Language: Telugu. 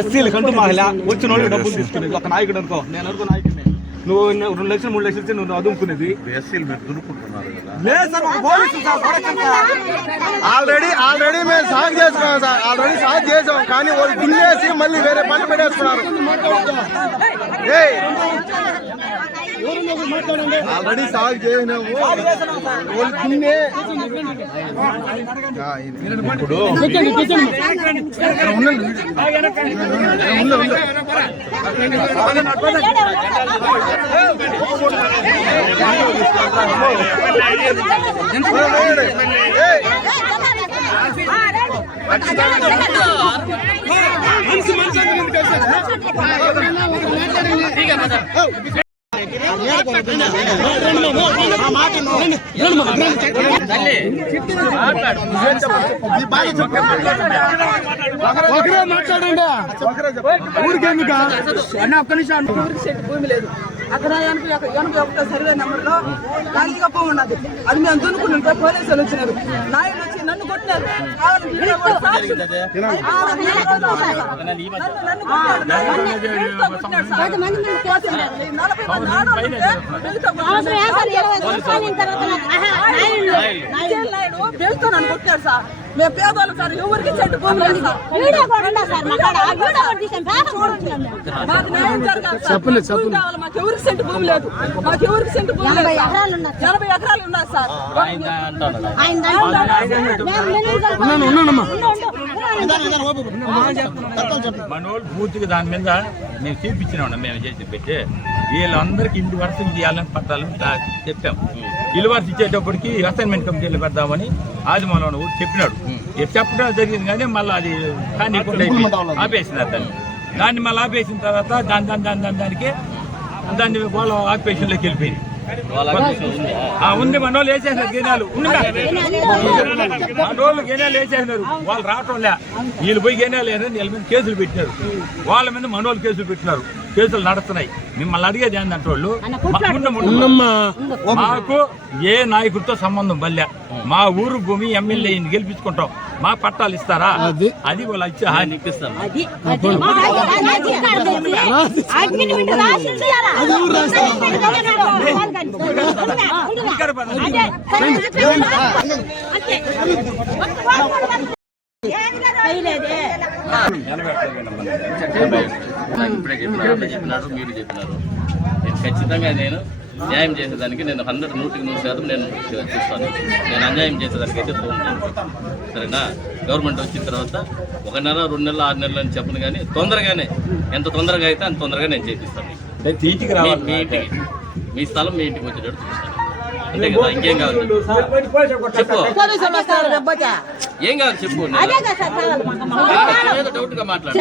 ఎస్సీలకంటూ మహిళ వచ్చిన వాళ్ళు డబ్బులు తీసుకునేది. ఒక నాయకుడు అనుకో, నేను అనుకో నాయకుడిని, నువ్వు 2 లక్షలు 3 లక్షలు ఇచ్చి నువ్వు అదుముకునేది లేదు సార్. పోలీసులు సార్ ఆల్రెడీ మేము సాగు చేసుకున్నాం సార్, ఆల్రెడీ సాగు చేసాం. కానీ వాళ్ళు దున్నేసి మళ్ళీ వేరే పంట పెట్టేసుకున్నారు. ఆల్రెడీ సాగు చేసినాము, వాళ్ళు దున్నే మాట్లాడండి. ఊరికెందుకు అన్న ఒక్క నిమిషం. భూమి లేదు అక్కడ 81 సర్వే నెంబర్ లో ఖాళీగా భూమి ఉన్నది. అది మేము దున్నుకుంటుంటే పోలీసులు వచ్చినారు, నాయుడు వచ్చి నన్ను కొట్టినారు. తెలుస్తాను కొట్టారు సార్. మేము పేదవాళ్ళు సార్, ఎవరికి చెట్టు భూమి లేదు. మాకు న్యాయం జరగాలి సార్. మాకు ఎవరికి సెంటు భూమి లేదు, మాకు ఎవరికి సెంటు భూమి లేదు. 80 ఎకరాలు ఉన్నాయి సార్. మనోళ్ళు పూర్తిగా దాని మీద మేము చూపించినాం. మేము చేసి పెట్టి వీళ్ళందరికీ ఇంటి వరుసలు చేయాలని పట్టాలని చెప్పాం. ఇల్లు వరుస ఇచ్చేటప్పటికి అసైన్మెంట్ కమిటీలు పెడదామని ఆదిమానవుడు చెప్పినాడు. చెప్పడం జరిగింది కానీ మళ్ళీ అది కానీ ఆపేసినారు దాన్ని మళ్ళీ ఆపేసిన తర్వాత దాన్ని వాళ్ళ ఆక్యుపేషన్లోకి వెళ్ళిపోయింది. ఉంది మనోళ్ళు వేసేసినారు గేనాలు, మనోళ్ళు గేనాలు వేసేసినారు. వాళ్ళు రావటంలే, వీళ్ళు పోయి గేనాలు వేసినారు. వీళ్ళ మీద కేసులు పెట్టినారు, వాళ్ళ మీద మనోళ్ళు కేసులు పెట్టినారు. కేసులు నడుస్తున్నాయి. మిమ్మల్ని అడిగేది ఏంటంటే వాళ్ళు మాకు ఏ నాయకుడితో సంబంధం బల్లా, మా ఊరు భూమి ఎమ్మెల్యే గెలిపించుకుంటాం, మా పట్టాలు ఇస్తారా? అది వాళ్ళు ఇచ్చే హాని ఇప్పిస్తారు. ఇప్పుడే చెప్పినారు, మీరు చెప్పినారు. నేను ఖచ్చితంగా న్యాయం చేసేదానికి నేను 100% నేను చూస్తాను. నేను అన్యాయం చేసేదానికి అయితే సరేనా? గవర్నమెంట్ వచ్చిన తర్వాత 1 నెల 2 నెలలు 6 నెలలు అని చెప్పను, కానీ తొందరగానే, ఎంత తొందరగా అయితే అంత తొందరగా నేను చేపిస్తాను. మీ ఇంటికి, మీ స్థలం మీ ఇంటికి వచ్చేటట్టు చూస్తాను. అంతే కదా, ఇంకేం కావాలి చెప్పు. ఏం కావాలి చెప్పు. ఏదో డౌట్ గా మాట్లాడు.